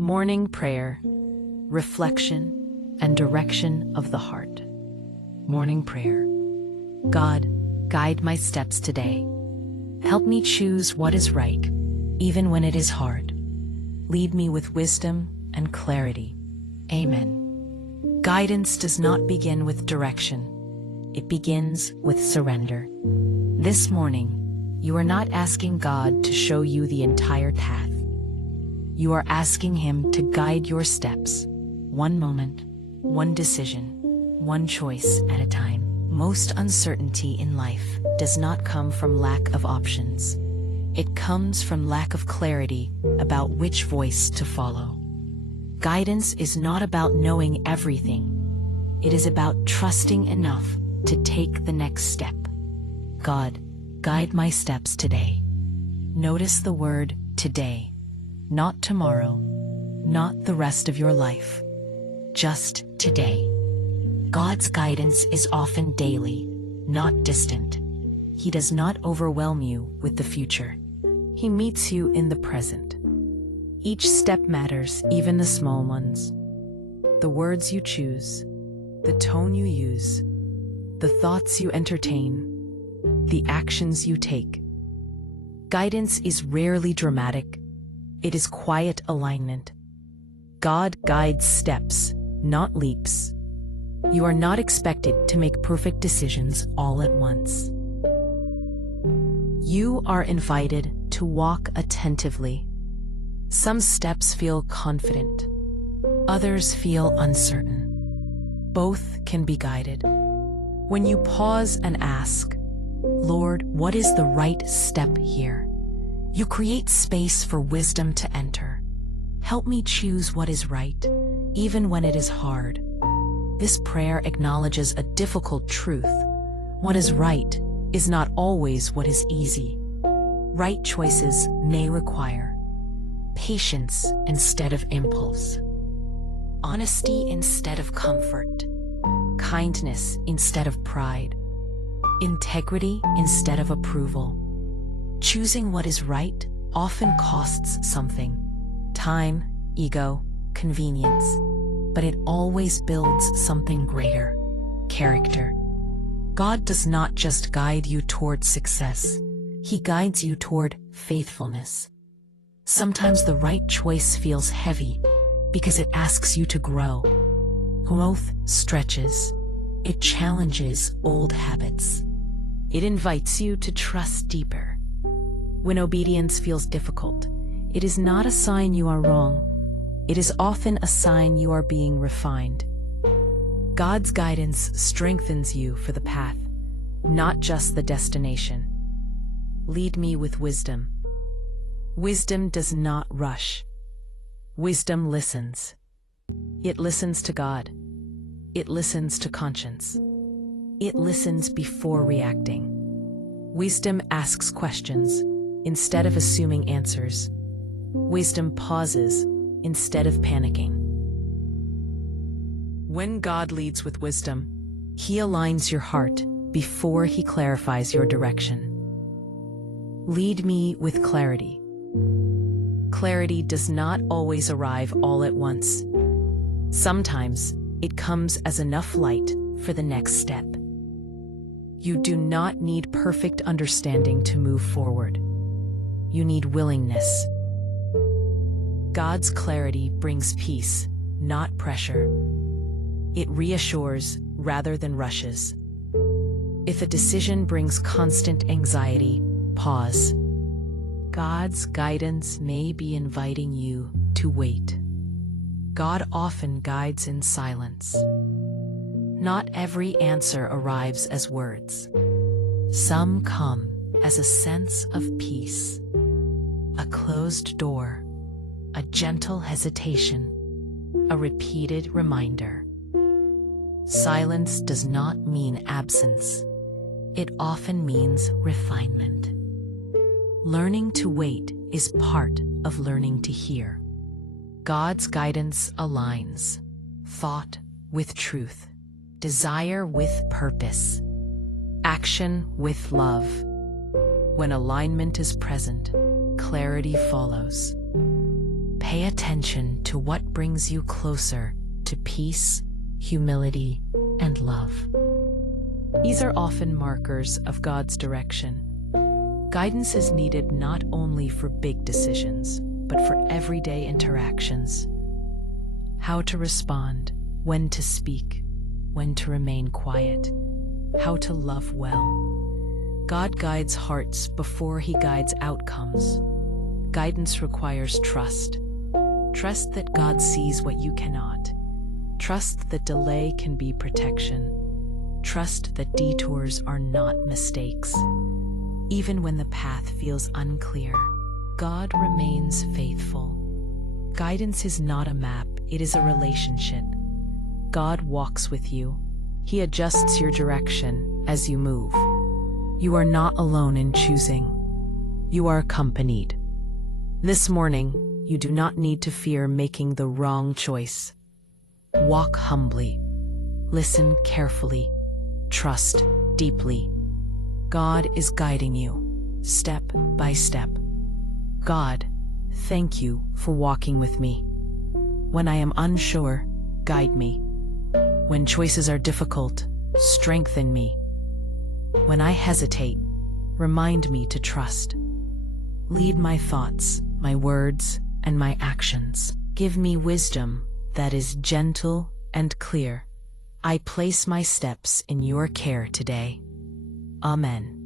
Morning prayer, reflection, and direction of the heart. Morning prayer. God, guide my steps today. Help me choose what is right, even when it is hard. Lead me with wisdom and clarity. Amen. Guidance does not begin with direction. It begins with surrender. This morning, you are not asking God to show you the entire path. You are asking Him to guide your steps, one moment, one decision, one choice at a time. Most uncertainty in life does not come from lack of options. It comes from lack of clarity about which voice to follow. Guidance is not about knowing everything. It is about trusting enough to take the next step. God, guide my steps today. Notice the word today. Not tomorrow, not the rest of your life, just today. God's guidance is often daily, not distant. He does not overwhelm you with the future. He meets you in the present. Each step matters, even the small ones. The words you choose, the tone you use, the thoughts you entertain, the actions you take. Guidance is rarely dramatic. It is quiet alignment. God guides steps, not leaps. You are not expected to make perfect decisions all at once. You are invited to walk attentively. Some steps feel confident. Others feel uncertain. Both can be guided. When you pause and ask, Lord, what is the right step here? You create space for wisdom to enter. Help me choose what is right, even when it is hard. This prayer acknowledges a difficult truth. What is right is not always what is easy. Right choices may require patience instead of impulse, honesty instead of comfort, kindness instead of pride, integrity instead of approval. Choosing what is right often costs something: time, ego, convenience, but it always builds something greater: character. God does not just guide you toward success, He guides you toward faithfulness. Sometimes the right choice feels heavy because it asks you to grow. Growth stretches. It challenges old habits. It invites you to trust deeper. When obedience feels difficult, it is not a sign you are wrong. It is often a sign you are being refined. God's guidance strengthens you for the path, not just the destination. Lead me with wisdom. Wisdom does not rush. Wisdom listens. It listens to God. It listens to conscience. It listens before reacting. Wisdom asks questions instead of assuming answers. Wisdom pauses instead of panicking. When God leads with wisdom, He aligns your heart before He clarifies your direction. Lead me with clarity. Clarity does not always arrive all at once. Sometimes it comes as enough light for the next step. You do not need perfect understanding to move forward. You need willingness. God's clarity brings peace, not pressure. It reassures rather than rushes. If a decision brings constant anxiety, pause. God's guidance may be inviting you to wait. God often guides in silence. Not every answer arrives as words. Some come as a sense of peace, a closed door, a gentle hesitation, a repeated reminder. Silence does not mean absence. It often means refinement. Learning to wait is part of learning to hear. God's guidance aligns thought with truth, desire with purpose, action with love. When alignment is present, clarity follows. Pay attention to what brings you closer to peace, humility, and love. These are often markers of God's direction. Guidance is needed not only for big decisions, but for everyday interactions. How to respond, when to speak, when to remain quiet, how to love well. God guides hearts before He guides outcomes. Guidance requires trust. Trust that God sees what you cannot. Trust that delay can be protection. Trust that detours are not mistakes. Even when the path feels unclear, God remains faithful. Guidance is not a map, it is a relationship. God walks with you. He adjusts your direction as you move. You are not alone in choosing. You are accompanied. This morning, you do not need to fear making the wrong choice. Walk humbly. Listen carefully. Trust deeply. God is guiding you, step by step. God, thank you for walking with me. When I am unsure, guide me. When choices are difficult, strengthen me. When I hesitate, remind me to trust. Lead my thoughts, my words, and my actions. Give me wisdom that is gentle and clear. I place my steps in your care today. Amen.